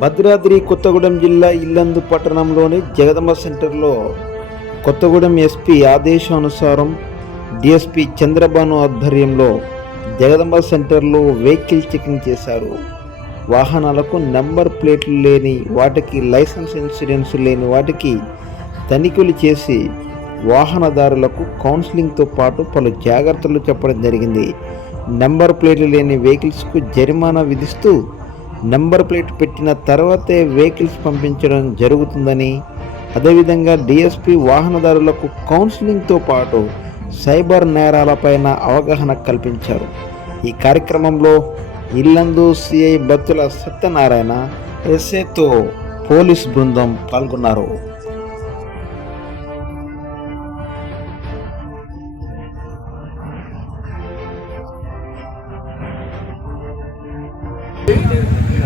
భద్రాద్రి కొత్తగూడెం జిల్లా ఇల్లందు పట్టణంలోని జగదంబ సెంటర్లో కొత్తగూడెం ఎస్పీ ఆదేశానుసారం డిఎస్పీ చంద్రబాను ఆధ్వర్యంలో జగదంబ సెంటర్లో వెహికల్ చెకింగ్ చేశారు. వాహనాలకు నెంబర్ ప్లేట్లు లేని వాటికి, లైసెన్స్ ఇన్సూరెన్స్ లేని వాటికి తనిఖీలు చేసి వాహనదారులకు కౌన్సిలింగ్తో పాటు పలు జాగ్రత్తలు చెప్పడం జరిగింది. నెంబర్ ప్లేట్లు లేని వెహికల్స్కు జరిమానా విధిస్తూ నెంబర్ ప్లేట్ పెట్టిన తర్వాతే వెహికల్స్ పంపించడం జరుగుతుందని, అదేవిధంగా డిఎస్పీ వాహనదారులకు కౌన్సిలింగ్తో పాటు సైబర్ నేరాలపైన అవగాహన కల్పించారు. ఈ కార్యక్రమంలో ఇల్లందు సిఐ బత్తుల సత్యనారాయణ, ఎస్ఐతో పోలీస్ బృందం పాల్గొన్నారు.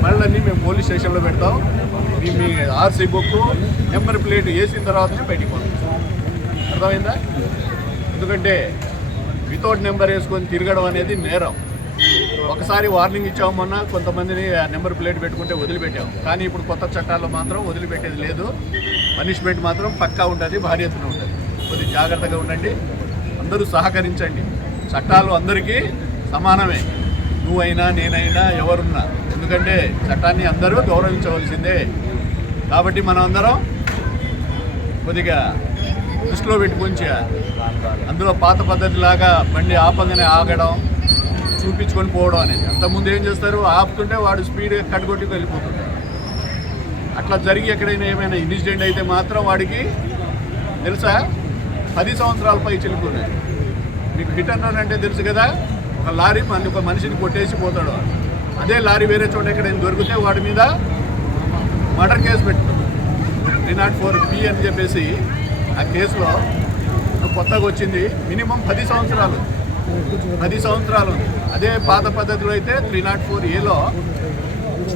మళ్ళీ మేము పోలీస్ స్టేషన్లో పెడతాం. మీ ఆర్సీ బుక్ నెంబర్ ప్లేట్ వేసిన తర్వాతనే బయటికి పంపిస్తాం. అర్థమైందా? ఎందుకంటే వితౌట్ నెంబర్ వేసుకొని తిరగడం అనేది నేరం. ఒకసారి వార్నింగ్ ఇచ్చామన్నా కొంతమందిని ఆ నెంబర్ ప్లేట్ పెట్టుకుంటే వదిలిపెట్టాము. కానీ ఇప్పుడు కొత్త చట్టాల్లో మాత్రం వదిలిపెట్టేది లేదు. పనిష్మెంట్ మాత్రం పక్కా ఉంటుంది, భారీ ఎత్తున ఉంటుంది. కొద్దిగా జాగ్రత్తగా ఉండండి, అందరూ సహకరించండి. చట్టాలు అందరికీ సమానమే, నువ్వైనా నేనైనా ఎవరున్నా. ఎందుకంటే చట్టాన్ని అందరూ గౌరవించవలసిందే. కాబట్టి మనం అందరం కొద్దిగా దృష్టిలో పెట్టుకొని అందులో పాత పద్ధతిలాగా బండి ఆపంగానే ఆగడం, చూపించుకొని పోవడం అనేది. అంతకుముందు ఏం చేస్తారు, ఆపుతుంటే వాడు స్పీడ్ కట్టుకొట్టి వెళ్ళిపోతుంటాడు. అట్లా జరిగి ఎక్కడైనా ఏమైనా ఇన్సిడెంట్ అయితే మాత్రం వాడికి తెలుసా 10 సంవత్సరాల పై చెల్లుకున్నాయి. మీకు హిట్ అండ్ రన్ అంటే తెలుసు కదా, ఒక లారీ ఒక మనిషిని కొట్టేసి పోతాడు. అదే లారీ వేరే చోట ఎక్కడైనా దొరికితే వాడి మీద మర్డర్ కేసు పెట్టుకుంటాడు. 304B అని చెప్పేసి ఆ కేసులో కొత్తగా వచ్చింది. మినిమం 10 సంవత్సరాలు 10 సంవత్సరాలు ఉంది. అదే పాత పద్ధతిలో అయితే 304Aలో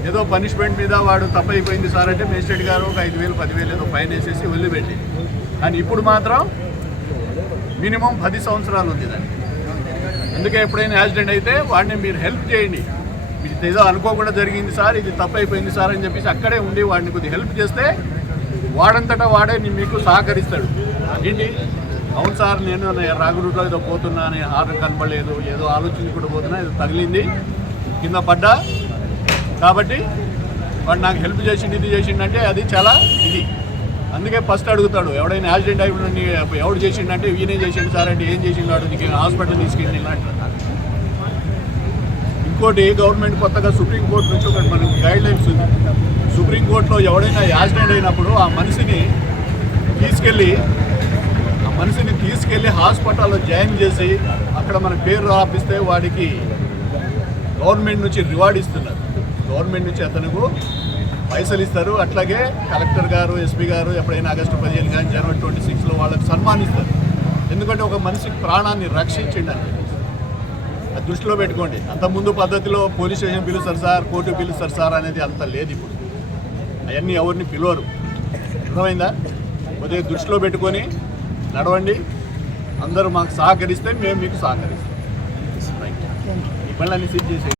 ఏదో పనిష్మెంట్ మీద వాడు తప్పైపోయింది సార్ అంటే మేజిస్ట్రేట్ గారు ఒక 5,000 10,000 ఏదో ఫైన్ వేసేసి వదిలిపెట్టి. కానీ ఇప్పుడు మాత్రం మినిమం 10 సంవత్సరాలు ఉంది దాన్ని. అందుకే ఎప్పుడైనా యాక్సిడెంట్ అయితే వాడిని మీరు హెల్ప్ చేయండి. మీకు ఏదో అనుకోకుండా జరిగింది సార్, ఇది తప్పైపోయింది సార్ అని చెప్పేసి అక్కడే ఉండి వాడిని కొద్దిగా హెల్ప్ చేస్తే వాడంతటా వాడే మీకు సహకరిస్తాడు. ఏంటి, అవును సార్ నేను రాగురుట్లో ఏదో పోతున్నా అని హార్న్ కనపడలేదు, ఏదో ఆలోచించుకుంటూ పోతున్నా, ఏదో తగిలింది, కింద పడ్డా, కాబట్టి వాడు నాకు హెల్ప్ చేసిండు, ఇది చేసిండంటే అది చాలా ఇది. అందుకే ఫస్ట్ అడుగుతాడు, ఎవడైనా యాక్సిడెంట్ అయిపోయింది ఎవడు చేసిండంటే ఈయనే చేసిండు సార్ అంటే ఏం చేసిండాడు, నీకు హాస్పిటల్ తీసుకెళ్ళి ఇలాంటి. ఇంకోటి, గవర్నమెంట్ కొత్తగా సుప్రీంకోర్టు నుంచి ఒకటి మనకు గైడ్ లైన్స్ ఉంది. సుప్రీంకోర్టులో ఎవడైనా యాక్సిడెంట్ అయినప్పుడు ఆ మనిషిని తీసుకెళ్ళి హాస్పిటల్లో జాయిన్ చేసి అక్కడ మన పేరు రాపిస్తే వాడికి గవర్నమెంట్ నుంచి రివార్డ్ ఇస్తున్నారు. గవర్నమెంట్ నుంచి అతనుకు పైసలు ఇస్తారు. అట్లాగే కలెక్టర్ గారు, ఎస్పీ గారు ఎప్పుడైనా ఆగస్టు 15 కానీ జనవరి 26లో వాళ్ళకి సన్మానిస్తారు. ఎందుకంటే ఒక మనిషి ప్రాణాన్ని రక్షించండి. అది దృష్టిలో పెట్టుకోండి. అంతకుముందు పద్ధతిలో పోలీస్ స్టేషన్ పిలుస్తారు సార్, కోర్టు పిలుస్తారు సార్ అనేది అంత లేదు ఇప్పుడు. అవన్నీ ఎవరిని పిలవరు. అర్థమైందా? కొద్దిగా దృష్టిలో పెట్టుకొని నడవండి. అందరూ మాకు సహకరిస్తే మేము మీకు సహకరిస్తాం. ఈ పనులన్నీ సీజ్ చేసి